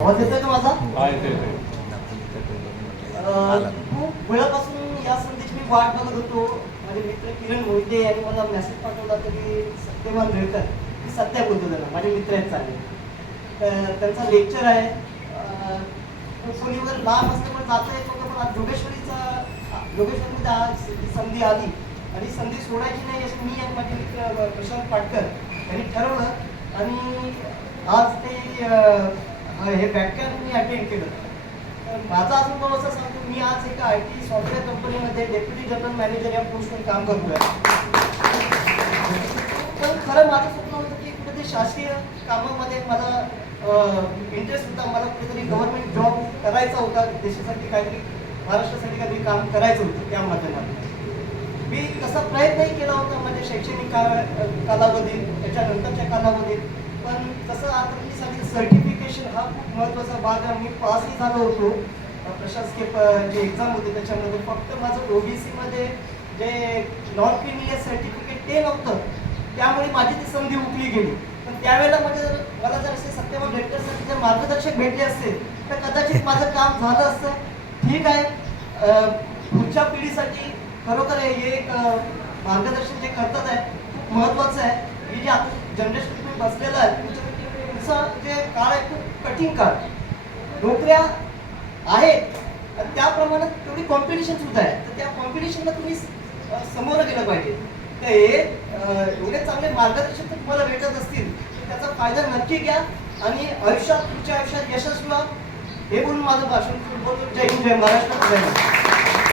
आवाज येतोय का माझा? खूप वेळापासून या संधीची मी वाट बघत होतो. माझे मित्र किरण मोहिते यांनी मला मेसेज पाठवला होता की सत्यवान रेळकर सत्या बोलतो त्यांना माझे मित्र आहेत तर त्यांचा लेक्चर आहे. अं, फोनीवर लांब असल्यामुळे जाता येत होतं पण आज जोगेश्वरीचा जोगेश्वरीमध्ये आज संधी आली. आणि संधी सोडायची नाही असं मी आणि माझे मित्र प्रशांत पाटकर यांनी ठरवलं. आणि आज ते हे व्याख्यान मी अटेंड केलं. तर माझा अनुभव असा सांगतो मी आज एका आय टी सॉफ्टवेअर कंपनीमध्ये डेप्युटी जनरल मॅनेजर या पोस्टवर काम करतोय. पण खरं माझं स्वप्न होतं की कुठेतरी शासकीय कामामध्ये मला इंटरेस्ट होता मला कुठेतरी गव्हर्नमेंट जॉब करायचा होता देशासाठी काहीतरी महाराष्ट्रासाठी काहीतरी काम करायचं होतं त्या माध्यमातून. मी तसा प्रयत्नही केला होता माझ्या शैक्षणिक का कालावधीत त्याच्यानंतरच्या कालावधीत. पण तसं आता मी सर्टिफिकेशन हा खूप महत्त्वाचा भाग आहे. मी पासही झालो होतो. प्रशासकीय जे एक्झाम होते त्याच्यामध्ये. फक्त माझं ओबीसीमध्ये जे नॉन क्रिमिनल सर्टिफिकेट ते नव्हतं. त्यामुळे माझी ती संधी उकली गेली. पण त्यावेळेला म्हणजे मला जर असे सत्यमा भेटण्यासाठी जर मार्गदर्शक भेटले असते तर कदाचित माझं काम झालं असतं. ठीक आहे. पुढच्या पिढीसाठी खरोखर हे हे एक मार्गदर्शन जे करतात आहे खूप महत्त्वाचं आहे. हे जे आता जनरेशन तुम्ही बसलेलं आहे तुमचं जे काळ आहे खूप कठीण काळ. नोकऱ्या आहेत आणि त्याप्रमाणे तेवढी कॉम्पिटिशन सुद्धा आहे. तर त्या कॉम्पिटिशनला तुम्ही समोर गेलं पाहिजे. तर हे एवढे चांगले मार्गदर्शक तुम्हाला भेटत असतील. तर त्याचा फायदा नक्की घ्या आणि आयुष्यात तुमच्या आयुष्यात यशस्वी हे बोलून माझं भाषण जय हिंद जय महाराष्ट्र जय